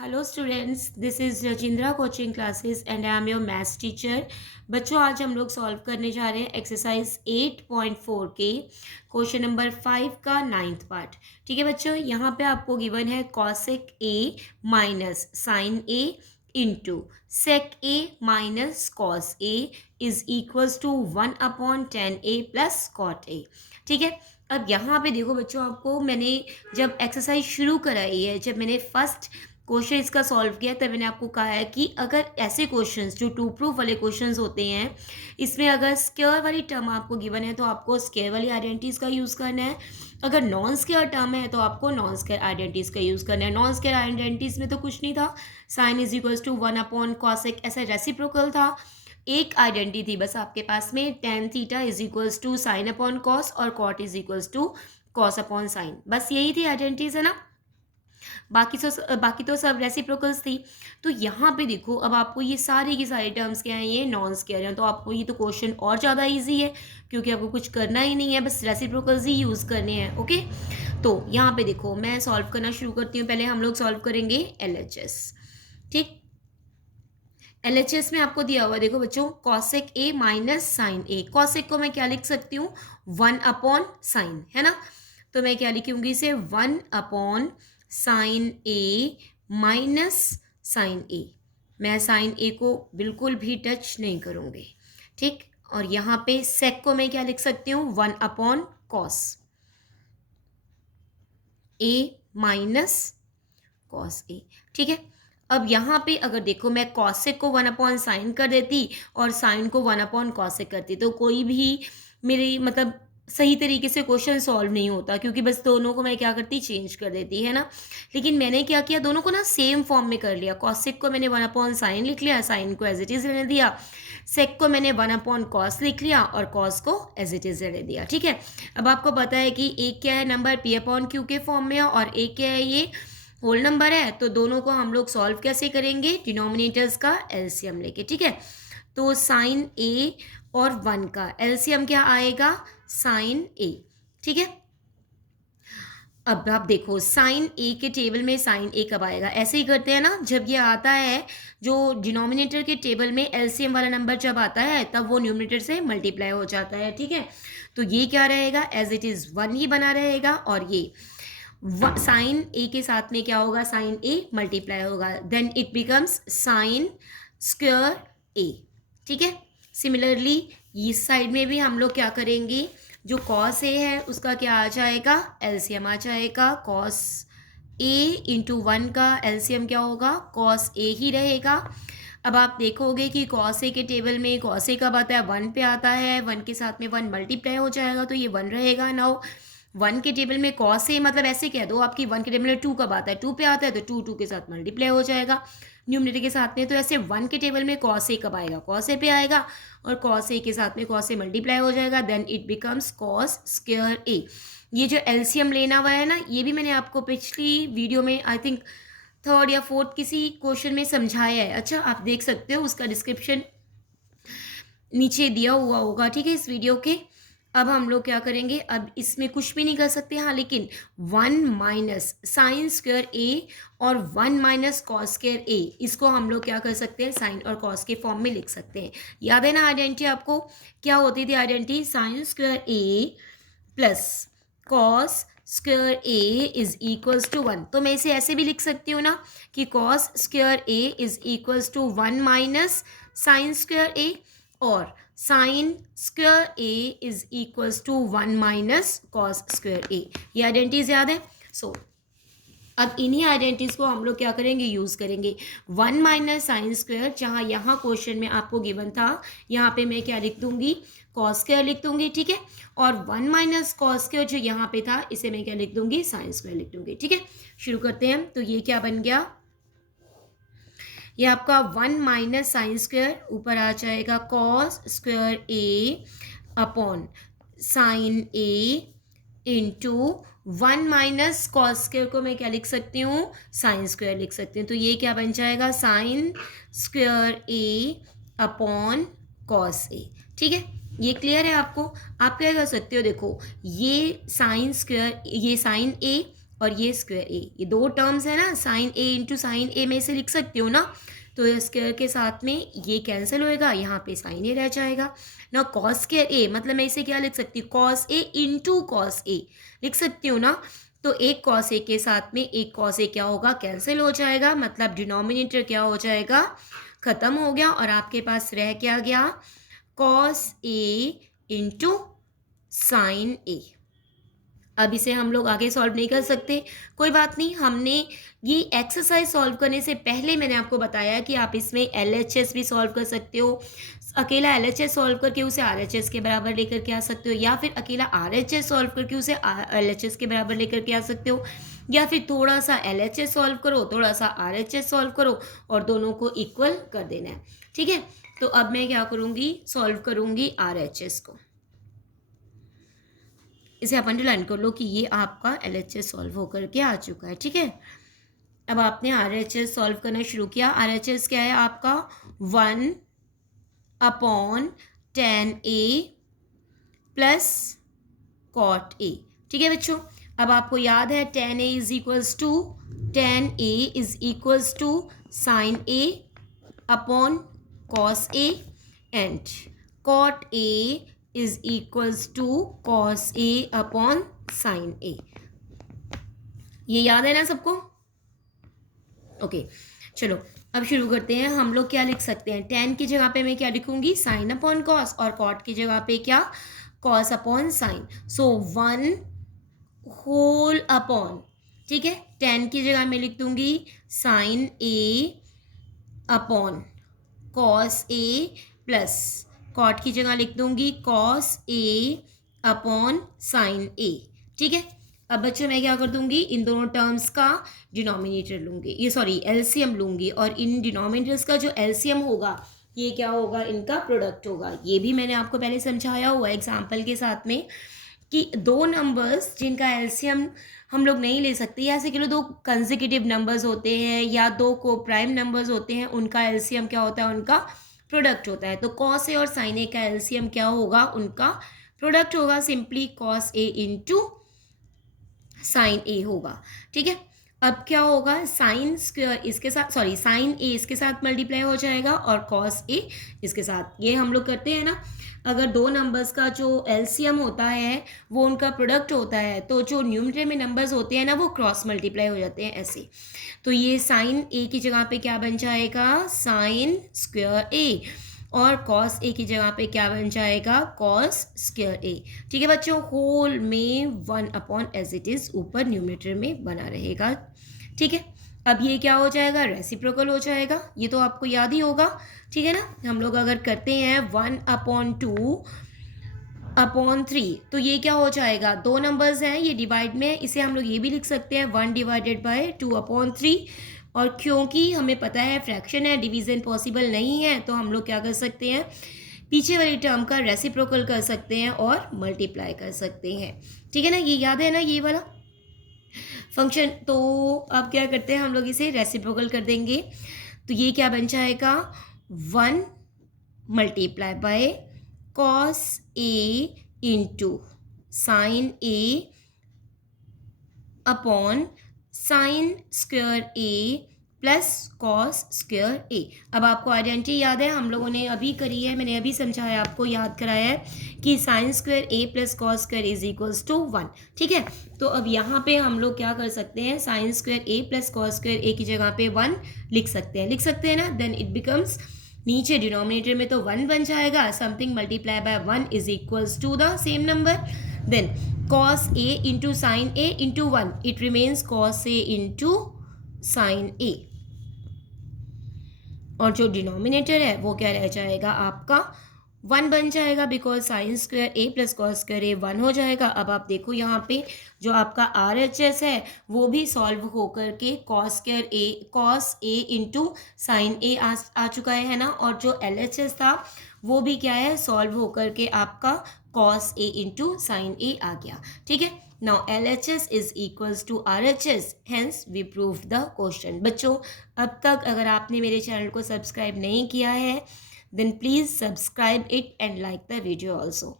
Hello students, this is Rajindra coaching classes and I am your maths teacher. बच्चों, आज हम लोग सॉल्व करने जा रहे हैं एक्सरसाइज 8.4 के क्वेश्चन नंबर 5 का 9th पार्ट। ठीक है बच्चों, यहाँ पे आपको गिवन है cosec A minus sine A into sec A minus cos A is equals to 1/10 a plus cot A. ठीक है, अब यहाँ पे देखो बच्चों, आपको मैंने जब एक्सरसाइज शुरू कराई है, जब मैंने फर्स्ट क्वेश्चन इसका सॉल्व किया तब मैंने आपको कहा है कि अगर ऐसे क्वेश्चंस जो टू प्रूफ वाले क्वेश्चंस होते हैं, इसमें अगर स्क्वायर वाली टर्म आपको गिवन है तो आपको स्क्वायर वाली आइडेंटिटीज का यूज़ करना है। अगर नॉन स्क्वायर टर्म है तो आपको नॉन स्क्वायर आइडेंटिटीज का यूज़ करना है। नॉन स्क्वायर आइडेंटिटीज में तो कुछ नहीं था, sign is equals to 1/cosec ऐसा रेसिप्रोकल था। एक आइडेंटिटी थी बस आपके पास में, tan theta is equals to sine upon cos और cot is equals to cos upon sine. बस यही थी आइडेंटिटीज, है ना। बाकी तो सब रेसिप्रोकल्स थी। तो यहाँ पे देखो, अब आपको ये सारी की सारी टर्म्स क्या हैं, ये नॉन स्क्वायर हैं। तो आपको ये तो क्वेश्चन और ज़्यादा इजी है क्योंकि आपको कुछ करना ही नहीं है, बस रेसिप्रोकल्स ही यूज़ करने हैं। ओके, तो यहाँ पे देखो मैं सॉल्व करना शुरू करती हूँ। पहले हम लोग सॉल्व करेंगे LHS। ठीक, LHS में आपको दिया हुआ देखो बच्चों, cosec A minus sine A. Cosec को मैं क्या लिख सकती हूँ, 1/साइन, है ना। तो मैं क्या लिखूंगी इसे, 1/साइन ए माइनस साइन ए। मैं साइन ए को बिल्कुल भी टच नहीं करूँगी। ठीक, और यहाँ पे सेक को मैं क्या लिख सकती हूँ, 1/कॉस ए माइनस कॉस ए। ठीक है, अब यहाँ पे अगर देखो मैं कॉसेक को 1/साइन कर देती और साइन को 1/कॉसेक करती तो कोई भी मेरी मतलब सही तरीके से क्वेश्चन सॉल्व नहीं होता, क्योंकि बस दोनों को मैं क्या करती, चेंज कर देती, है ना। लेकिन मैंने क्या किया, दोनों को ना सेम फॉर्म में कर लिया। कॉसेक को मैंने 1/साइन लिख लिया, साइन को एज इट इज़ रहने दिया। सेक को मैंने 1/कॉस लिख लिया और कॉस को एज इट इज़ रहने दिया। ठीक है, अब आपको पता है कि एक क्या है नंबर P/Q के फॉर्म में और एक क्या है ये होल नंबर है। तो दोनों को हम लोग सॉल्व कैसे करेंगे, डिनोमिनेटर्स का एलसीएम लेके। ठीक है, तो साइन ए और 1 का एलसीएम क्या आएगा, साइन ए। ठीक है, अब आप देखो साइन ए के टेबल में साइन ए कब आएगा, ऐसे ही करते हैं ना। जब ये आता है, जो डिनोमिनेटर के टेबल में एलसीएम वाला नंबर जब आता है तब वो न्यूमिनेटर से मल्टीप्लाई हो जाता है। ठीक है, तो ये क्या रहेगा, एज इट इज़ 1 ही बना रहेगा और ये साइन ए के साथ में क्या होगा, साइन ए मल्टीप्लाई होगा, then it becomes sine square A. ठीक है, सिमिलरली इस साइड में भी हम लोग क्या करेंगे, जो कॉस ए है उसका क्या आ जाएगा, एलसीएम आ जाएगा। कॉस ए इंटू 1 का एलसीएम क्या होगा, कॉस ए ही रहेगा। अब आप देखोगे कि कॉस ए के टेबल में कॉस ए कब आता है, 1 पे आता है, 1 के साथ में 1 मल्टीप्लाई हो जाएगा तो ये 1 रहेगा। नाउ 1 के टेबल में कॉस ए, मतलब ऐसे कह दो आपकी 1 के टेबल में 2 कब आता है, 2 पे आता है, तो 2 के साथ मल्टीप्लाई हो जाएगा न्यूमरेटर के साथ में। तो ऐसे 1 के टेबल में कॉस ए कब आएगा, कॉस ए पे आएगा और कॉस ए के साथ में कॉस ए मल्टीप्लाई हो जाएगा, then it becomes cos square A. ये जो एलसीएम लेना हुआ है ना, ये भी मैंने आपको पिछली वीडियो में आई थिंक 3rd या 4th किसी क्वेश्चन में समझाया है। अच्छा, आप देख सकते हो, उसका डिस्क्रिप्शन नीचे दिया हुआ होगा। ठीक है, इस वीडियो के। अब हम लोग क्या करेंगे, अब इसमें कुछ भी नहीं कर सकते, हाँ, लेकिन 1 माइनस साइन स्क्वायर ए और 1 माइनस कॉस स्क्वायर ए, इसको हम लोग क्या कर सकते हैं, साइन और कॉस के फॉर्म में लिख सकते हैं। याद है ना आइडेंटिटी आपको, क्या होती थी identity, sine square A plus cos square A is equals to 1। तो मैं इसे ऐसे भी लिख सकती हूँ ना कि cos square A is equals to 1 minus sine square A और sine square A is equals to 1 minus cos square A. ये आइडेंटिटीज याद है। सो अब इन्हीं आइडेंटिटीज को हम लोग क्या करेंगे, यूज़ करेंगे। 1 माइनस साइन स्क्वायर, जहाँ यहाँ क्वेश्चन में आपको गिवन था, यहाँ पे मैं क्या लिख दूंगी, कॉस स्क्वायर लिख दूंगी। ठीक है, और 1 माइनस कॉस स्क्वायर जो यहाँ पे था, इसे मैं क्या लिख दूंगी, साइन स्क्वायर लिख दूंगी। ठीक है, शुरू करते हैं। तो ये क्या बन गया, ये आपका 1 माइनस साइन स्क्वायर, ऊपर आ जाएगा cos square A upon sign A into 1 minus cos square को मैं क्या लिख सकती हूँ, साइन स्क्वायर लिख सकती हूँ। तो ये क्या बन जाएगा, sign square A upon cos A. ठीक है, ये क्लियर है आपको। आप क्या कर सकते हो, देखो ये साइन स्क्वायर, ये साइन ए और ये स्क्वायर ए, ये दो टर्म्स है ना, साइन ए इंटू साइन ए में से लिख सकते हो ना, तो स्क्वायर के साथ में ये कैंसिल होएगा, यहाँ पे साइन ए रह जाएगा ना। कॉस स्क्वायर ए मतलब मैं इसे क्या लिख सकती हूँ, cos A into cos A लिख सकती हूँ ना। तो एक कॉस ए के साथ में एक कॉस ए क्या होगा, कैंसिल हो जाएगा, मतलब डिनोमिनेटर क्या हो जाएगा, खत्म हो गया, और आपके पास रह क्या गया, कॉस ए इंटू साइन ए। अब इसे हम लोग आगे सॉल्व नहीं कर सकते, कोई बात नहीं। हमने ये एक्सरसाइज सॉल्व करने से पहले मैंने आपको बताया कि आप इसमें LHS भी सॉल्व कर सकते हो, अकेला LHS सॉल्व करके उसे RHS के बराबर लेकर के आ सकते हो, या फिर अकेला RHS सॉल्व करके उसे LHS के बराबर लेकर के आ सकते हो, या फिर थोड़ा सा LHS सॉल्व करो, थोड़ा सा RHS सॉल्व करो और दोनों को इक्वल कर देना है, ठीक है। तो अब मैं क्या करूँगी, सॉल्व करूँगी RHS को। इसे आप अंडरलाइन कर लो कि ये आपका LHS सॉल्व होकर के आ चुका है, ठीक है। अब आपने RHS सॉल्व करना शुरू किया। RHS क्या है आपका, 1/10A प्लस cot A, ठीक है बच्चों। अब आपको याद है 10A is equals to sine A upon cos A and cot A is equals to cos A upon sine A। ये याद है ना सबको, ओके चलो अब शुरू करते हैं। हम लोग क्या लिख सकते हैं, 10 की जगह पे मैं क्या लिखूंगी, साइन अपॉन कॉस, और कॉट की जगह पे क्या, कॉस अपॉन साइन। सो 1 होल अपॉन, ठीक है, 10 की जगह मैं लिख दूंगी sign A upon cos A plus cot की जगह लिख दूंगी कॉस ए अपॉन साइन ए, ठीक है। अब बच्चों मैं क्या कर दूंगी, इन दोनों टर्म्स का डिनोमिनेटर लूंगी, ये सॉरी एलसीएम लूंगी, और इन डिनोमिनेटर्स का जो एलसीएम होगा ये क्या होगा, इनका प्रोडक्ट होगा। ये भी मैंने आपको पहले समझाया हुआ एग्जाम्पल के साथ में कि दो नंबर्स जिनका एलसीएम हम लोग नहीं ले सकते, या ऐसे कि दो कंसेक्यूटिव नंबर्स होते हैं या दो को प्राइम नंबर्स होते हैं, उनका एलसीएम क्या होता है, उनका प्रोडक्ट होता है। तो कॉस ए और साइन ए का एलसीएम क्या होगा, उनका प्रोडक्ट होगा, simply cos A into sine ए होगा, ठीक है। अब क्या होगा, साइन स्क्वायर इसके साथ, सॉरी साइन ए इसके साथ मल्टीप्लाई हो जाएगा और कॉस ए इसके साथ। ये हम लोग करते हैं ना, अगर दो नंबर्स का जो एलसीएम होता है वो उनका प्रोडक्ट होता है, तो जो न्यूमरेटर में नंबर्स होते हैं ना वो क्रॉस मल्टीप्लाई हो जाते हैं ऐसे। तो ये साइन ए की जगह पे क्या बन जाएगा, साइन स्क्वायर ए, और कॉस ए की जगह पे क्या बन जाएगा, कॉस स्क्वायर ए, ठीक है बच्चों। होल में 1 अपॉन एज इट इज ऊपर न्यूमरेटर में बना रहेगा, ठीक है। अब ये क्या हो जाएगा, रेसिप्रोकल हो जाएगा, ये तो आपको याद ही होगा, ठीक है ना। हम लोग अगर करते हैं 1/2/3, तो ये क्या हो जाएगा, दो नंबर्स हैं ये डिवाइड में, इसे हम लोग ये भी लिख सकते हैं 1/2/3, और क्योंकि हमें पता है फ्रैक्शन है, डिवीजन पॉसिबल नहीं है, तो हम लोग क्या कर सकते हैं, पीछे वाली टर्म का रेसिप्रोकल कर सकते हैं और मल्टीप्लाई कर सकते हैं, ठीक है ना। ये याद है ना ये वाला फंक्शन। तो अब क्या करते हैं, हम लोग इसे रेसिप्रोकल कर देंगे, तो ये क्या बन जाएगा, 1 multiply by cos A into sine A upon sine square A plus cos square A. अब आपको आइडेंटिटी याद है, हम लोगों ने अभी करी है, मैंने अभी समझाया, आपको याद कराया है कि sine square A plus cos square is equals to 1, ठीक है। तो अब यहाँ पे हम लोग क्या कर सकते हैं, sine square A plus cos square A की जगह पे 1 लिख सकते हैं ना। देन इट बिकम्स, नीचे डिनोमिनेटर में तो 1 बन जाएगा, something multiply by 1 is equals to the same number, then cos a into sin a into 1, it remains cos a into sin a, और जो डिनोमिनेटर है वो क्या रह जाएगा, आपका 1 बन जाएगा, because sine square A plus cos square A 1 हो जाएगा। अब आप देखो यहाँ पे जो आपका RHS है वो भी सॉल्व होकर के cos A into sine A आ चुका है ना, और जो LHS था वो भी क्या है, सॉल्व होकर के आपका cos A into sine A आ गया, ठीक है। Now LHS is equals to RHS, hence we prove the question. बच्चों अब तक अगर आपने मेरे चैनल को सब्सक्राइब नहीं किया है, then please subscribe it and like the video also.